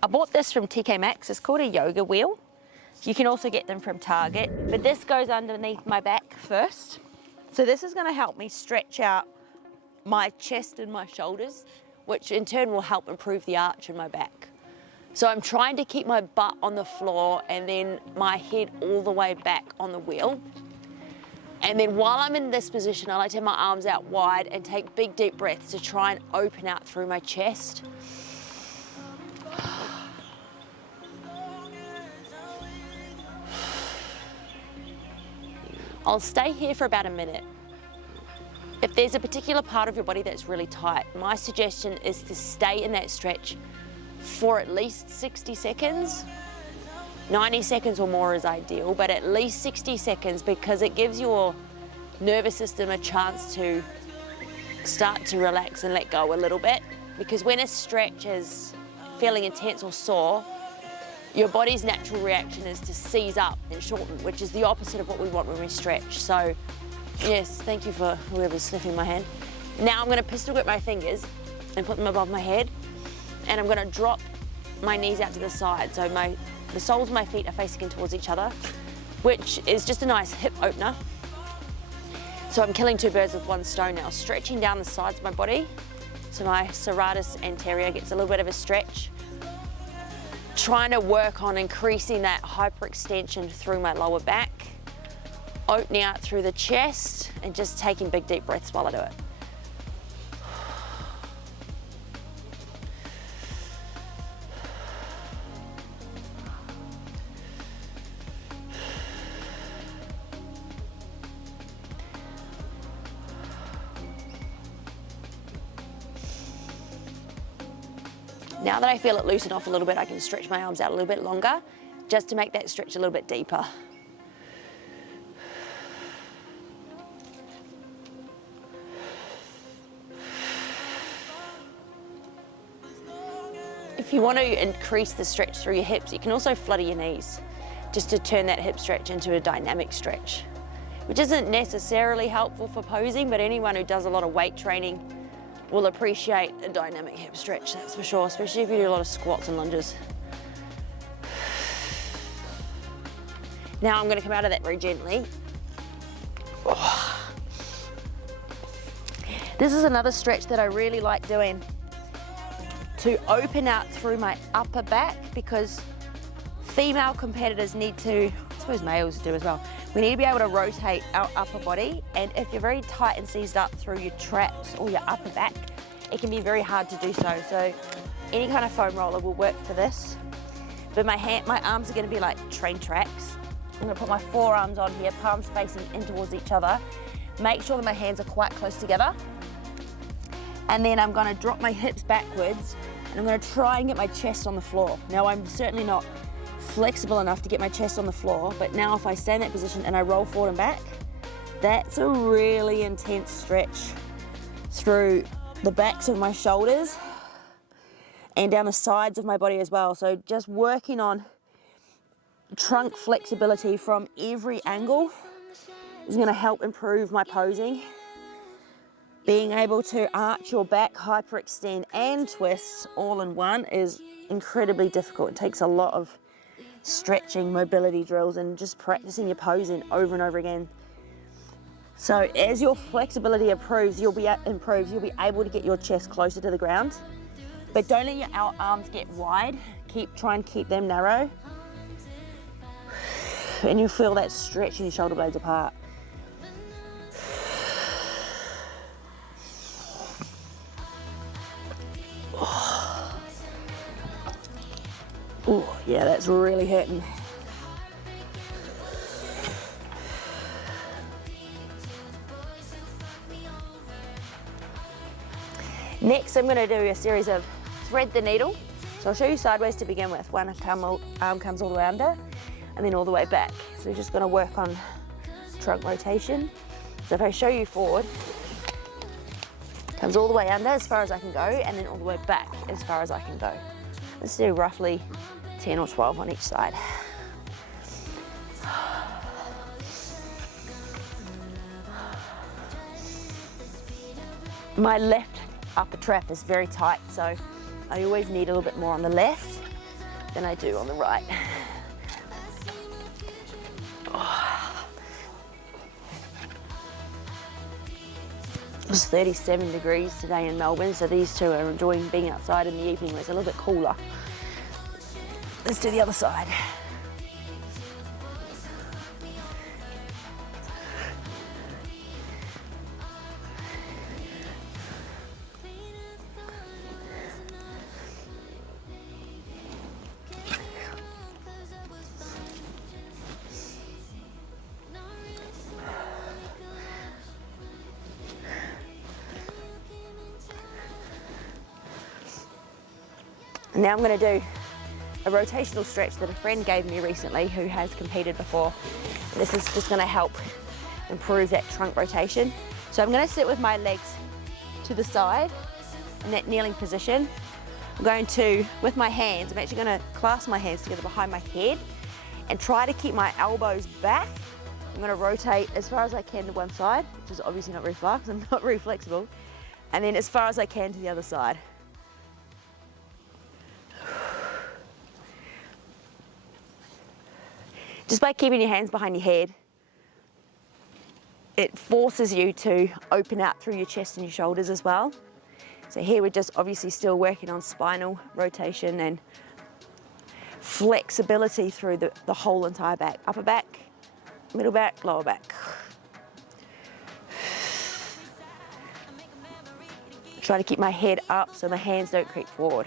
I bought this from TK Maxx. It's called a yoga wheel. You can also get them from Target, but this goes underneath my back first. So this is gonna help me stretch out my chest and my shoulders, which in turn will help improve the arch in my back. So I'm trying to keep my butt on the floor and then my head all the way back on the wheel. And then while I'm in this position, I like to have my arms out wide and take big deep breaths to try and open out through my chest. I'll stay here for about a minute. If there's a particular part of your body that's really tight, my suggestion is to stay in that stretch for at least 60 seconds. 90 seconds or more is ideal, but at least 60 seconds because it gives your nervous system a chance to start to relax and let go a little bit. Because when a stretch is feeling intense or sore, your body's natural reaction is to seize up and shorten, which is the opposite of what we want when we stretch. So, yes, thank you for whoever's sniffing my hand. Now I'm gonna pistol grip my fingers and put them above my head, and I'm gonna drop my knees out to the side. So the soles of my feet are facing in towards each other, which is just a nice hip opener. So I'm killing two birds with one stone now, stretching down the sides of my body. So my serratus anterior gets a little bit of a stretch. Trying to work on increasing that hyperextension through my lower back, opening out through the chest, and just taking big deep breaths while I do it. Now that I feel it loosen off a little bit, I can stretch my arms out a little bit longer, just to make that stretch a little bit deeper. If you want to increase the stretch through your hips, you can also flutter your knees, just to turn that hip stretch into a dynamic stretch, which isn't necessarily helpful for posing, but anyone who does a lot of weight training will appreciate a dynamic hip stretch, that's for sure, especially if you do a lot of squats and lunges. Now I'm gonna come out of that very gently. This is another stretch that I really like doing to open out through my upper back, because female competitors need to, I suppose males do as well, we need to be able to rotate our upper body, and if you're very tight and seized up through your traps or your upper back, it can be very hard to do so. So any kind of foam roller will work for this. But my arms are gonna be like train tracks. I'm gonna put my forearms on here, palms facing in towards each other. Make sure that my hands are quite close together. And then I'm gonna drop my hips backwards, and I'm gonna try and get my chest on the floor. Now I'm certainly not flexible enough to get my chest on the floor, but now if I stay in that position and I roll forward and back, that's a really intense stretch through the backs of my shoulders and down the sides of my body as well. So just working on trunk flexibility from every angle is going to help improve my posing. Being able to arch your back, hyperextend and twist all in one is incredibly difficult. It takes a lot of stretching, mobility drills, and just practicing your posing over and over again. So as your flexibility improves, you'll be able to get your chest closer to the ground. But don't let your arms get wide. Try and keep them narrow. And you'll feel that stretch in your shoulder blades apart. Oh, yeah, that's really hurting. Next, I'm going to do a series of thread the needle. So I'll show you sideways to begin with. One arm comes all the way under and then all the way back. So we're just going to work on trunk rotation. So if I show you forward, comes all the way under as far as I can go, and then all the way back as far as I can go. Let's do roughly 10 or 12 on each side. My left upper trap is very tight, so I always need a little bit more on the left. than I do on the right. It's 37 degrees today in Melbourne, so these two are enjoying being outside in the evening where it's a little bit cooler. Let's do the other side. Now I'm going to do a rotational stretch that a friend gave me recently who has competed before. This is just going to help improve that trunk rotation. So I'm going to sit with my legs to the side in that kneeling position. I'm going to, with my hands, I'm actually going to clasp my hands together behind my head and try to keep my elbows back. I'm going to rotate as far as I can to one side, which is obviously not very far because I'm not very flexible, and then as far as I can to the other side. Just by keeping your hands behind your head, it forces you to open out through your chest and your shoulders as well. So here we're just obviously still working on spinal rotation and flexibility through the whole entire back. Upper back, middle back, lower back. Try to keep my head up so my hands don't creep forward.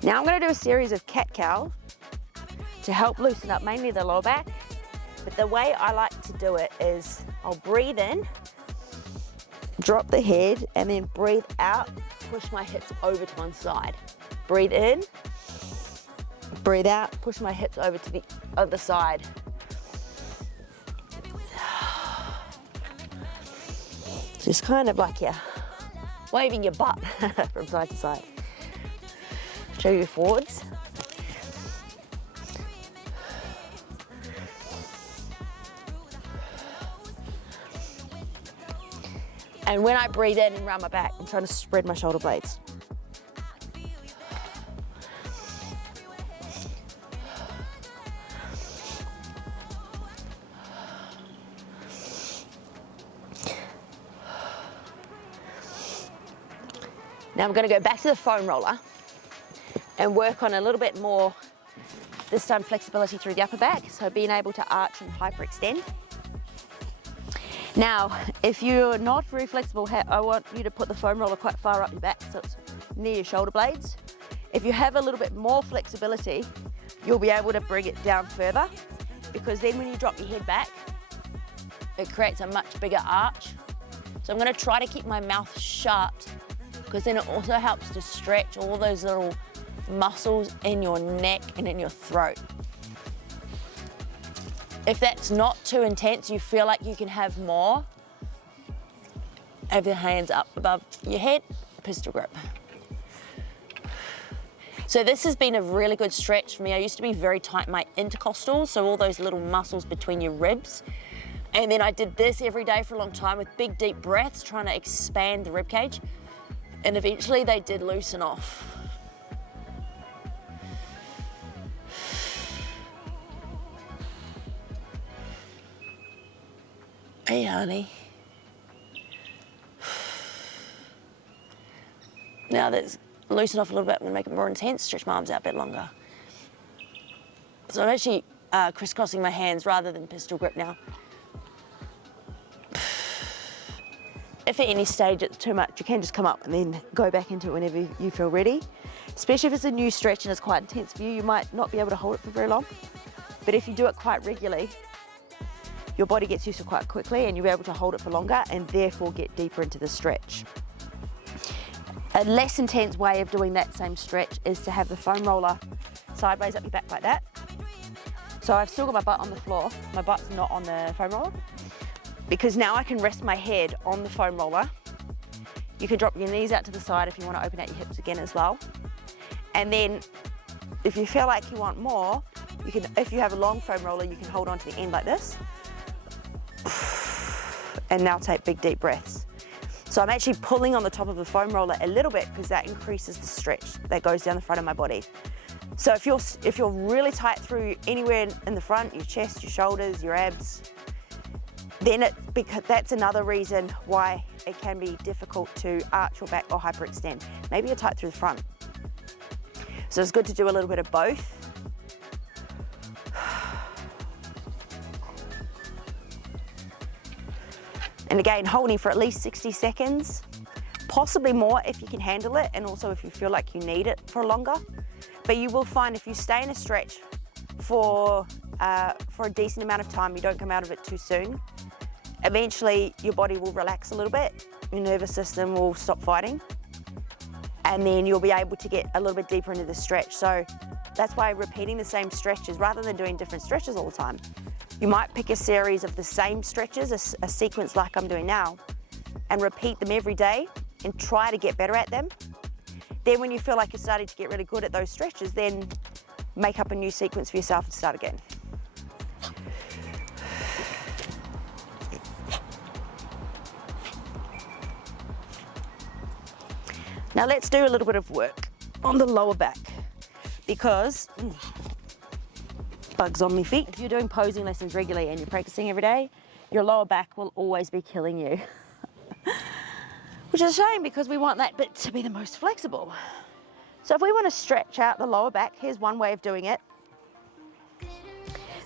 Now I'm going to do a series of cat-cows to help loosen up mainly the lower back, but the way I like to do it is I'll breathe in, drop the head, and then breathe out, push my hips over to one side. Breathe in, breathe out, push my hips over to the other side. Just kind of like you're waving your butt from side to side. Show you forwards. And when I breathe in and round my back, I'm trying to spread my shoulder blades. Now I'm going to go back to the foam roller and work on a little bit more, this time flexibility through the upper back, so being able to arch and hyperextend. Now, if you're not very flexible, I want you to put the foam roller quite far up your back so it's near your shoulder blades. If you have a little bit more flexibility, you'll be able to bring it down further, because then when you drop your head back, it creates a much bigger arch. So I'm going to try to keep my mouth shut, because then it also helps to stretch all those little muscles in your neck and in your throat. If that's not too intense, you feel like you can have more, have your hands up above your head, pistol grip. So this has been a really good stretch for me. I used to be very tight in my intercostals, so all those little muscles between your ribs. And then I did this every day for a long time with big deep breaths, trying to expand the rib cage. And eventually they did loosen off. Hey, honey. Now that's loosened off a little bit, I'm gonna make it more intense, stretch my arms out a bit longer. So I'm actually crisscrossing my hands rather than pistol grip now. If at any stage it's too much, you can just come up and then go back into it whenever you feel ready. Especially if it's a new stretch and it's quite intense for you, you might not be able to hold it for very long. But if you do it quite regularly, your body gets used to it quite quickly and you'll be able to hold it for longer and therefore get deeper into the stretch. A less intense way of doing that same stretch is to have the foam roller sideways up your back like that. So I've still got my butt on the floor, my butt's not on the foam roller, because now I can rest my head on the foam roller. You can drop your knees out to the side if you want to open out your hips again as well. And then if you feel like you want more, you can, if you have a long foam roller, you can hold on to the end like this. And now take big deep breaths. So I'm actually pulling on the top of the foam roller a little bit because that increases the stretch that goes down the front of my body. So if you're really tight through anywhere in the front, your chest, your shoulders, your abs, then because that's another reason why it can be difficult to arch your back or hyperextend. Maybe you're tight through the front. So it's good to do a little bit of both. And again, holding for at least 60 seconds, possibly more if you can handle it, and also if you feel like you need it for longer. But you will find if you stay in a stretch for a decent amount of time, you don't come out of it too soon, eventually your body will relax a little bit, your nervous system will stop fighting, and then you'll be able to get a little bit deeper into the stretch. So that's why repeating the same stretches rather than doing different stretches all the time. You might pick a series of the same stretches, a sequence like I'm doing now, and repeat them every day and try to get better at them. Then when you feel like you're starting to get really good at those stretches, then make up a new sequence for yourself and start again. Now let's do a little bit of work on the lower back because bugs on my feet. If you're doing posing lessons regularly and you're practicing every day, your lower back will always be killing you. Which is a shame because we want that bit to be the most flexible. So if we want to stretch out the lower back, here's one way of doing it.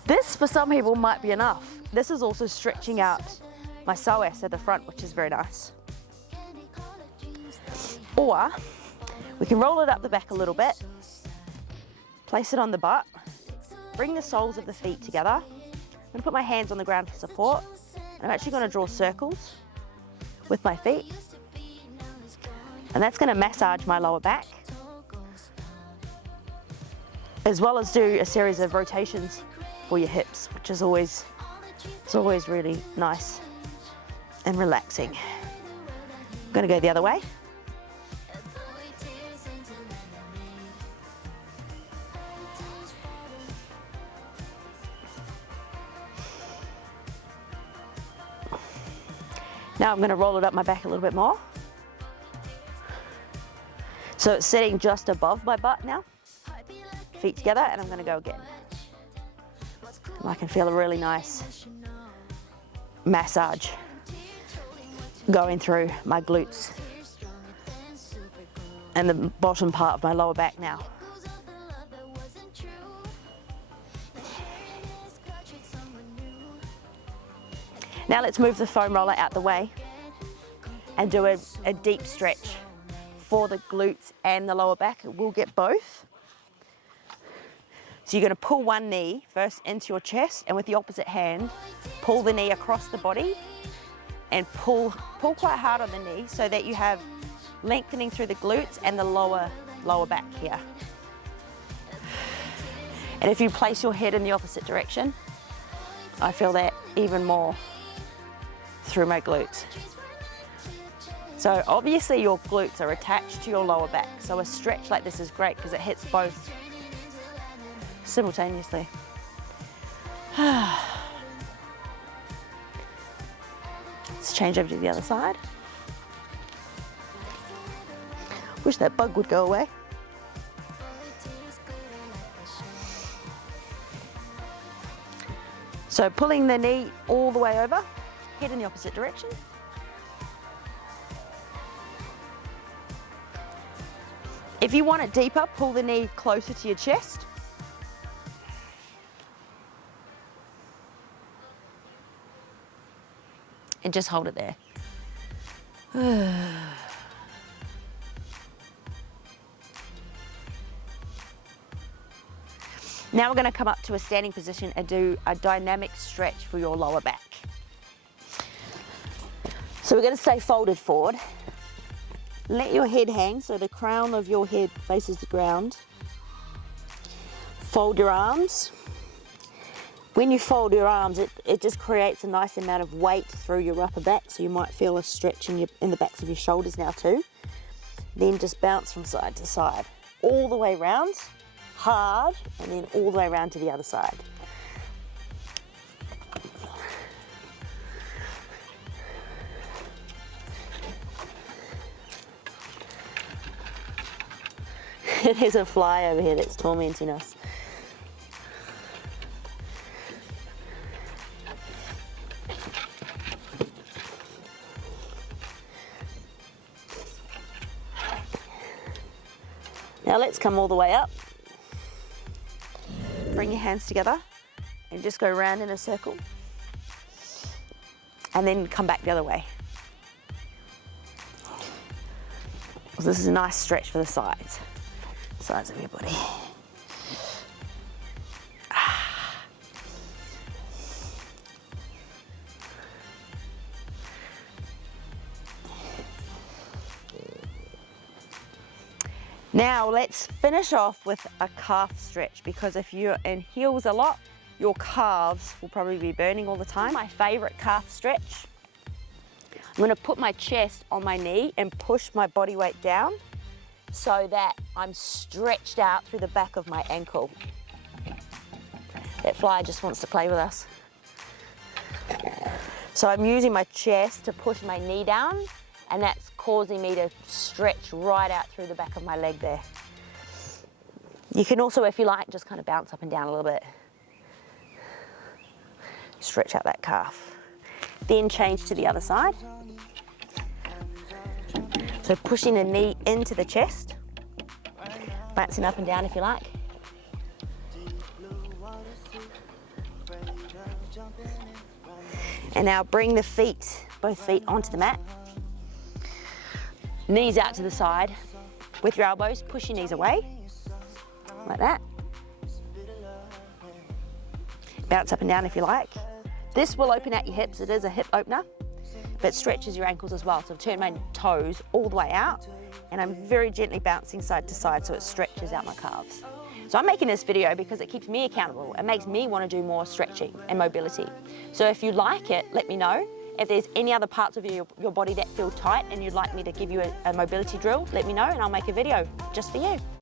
This for some people might be enough. This is also stretching out my psoas at the front, which is very nice. Or we can roll it up the back a little bit, place it on the butt, bring the soles of the feet together. I'm going to put my hands on the ground for support. And I'm actually going to draw circles with my feet. And that's going to massage my lower back, as well as do a series of rotations for your hips, which is always really nice and relaxing. I'm going to go the other way. Now I'm going to roll it up my back a little bit more. So it's sitting just above my butt now. Feet together, and I'm going to go again. And I can feel a really nice massage going through my glutes and the bottom part of my lower back now. Now let's move the foam roller out the way and do a deep stretch for the glutes and the lower back. We'll get both. So you're going to pull one knee first into your chest, and with the opposite hand, pull the knee across the body and pull quite hard on the knee so that you have lengthening through the glutes and the lower back here. And if you place your head in the opposite direction, I feel that even more through my glutes. So obviously your glutes are attached to your lower back, so a stretch like this is great because it hits both simultaneously. Let's change over to the other side. Wish that bug would go away. So pulling the knee all the way over, head in the opposite direction. If you want it deeper, pull the knee closer to your chest. And just hold it there. Now we're going to come up to a standing position and do a dynamic stretch for your lower back. So we're going to stay folded forward. Let your head hang so the crown of your head faces the ground. Fold your arms. When you fold your arms, it just creates a nice amount of weight through your upper back, so you might feel a stretch in the backs of your shoulders now too. Then just bounce from side to side. all the way around, hard, and then all the way around to the other side. There's a fly over here that's tormenting us. Now let's come all the way up. Bring your hands together and just go around in a circle. And then come back the other way. So this is a nice stretch for the sides of your body. Now let's finish off with a calf stretch, because if you're in heels a lot, your calves will probably be burning all the time. My favorite calf stretch, I'm gonna put my chest on my knee and push my body weight down so that I'm stretched out through the back of my ankle. That fly just wants to play with us. So I'm using my chest to push my knee down, and that's causing me to stretch right out through the back of my leg there. You can also, if you like, just kind of bounce up and down a little bit. Stretch out that calf. Then change to the other side. So pushing the knee into the chest, bouncing up and down if you like. And now bring the feet, both feet onto the mat. Knees out to the side. With your elbows, push your knees away, like that. Bounce up and down if you like. This will open out your hips, it is a hip opener, but stretches your ankles as well. So I've turned my toes all the way out, and I'm very gently bouncing side to side so it stretches out my calves. So I'm making this video because it keeps me accountable. It makes me want to do more stretching and mobility. So if you like it, let me know. If there's any other parts of your body that feel tight and you'd like me to give you a mobility drill, let me know and I'll make a video just for you.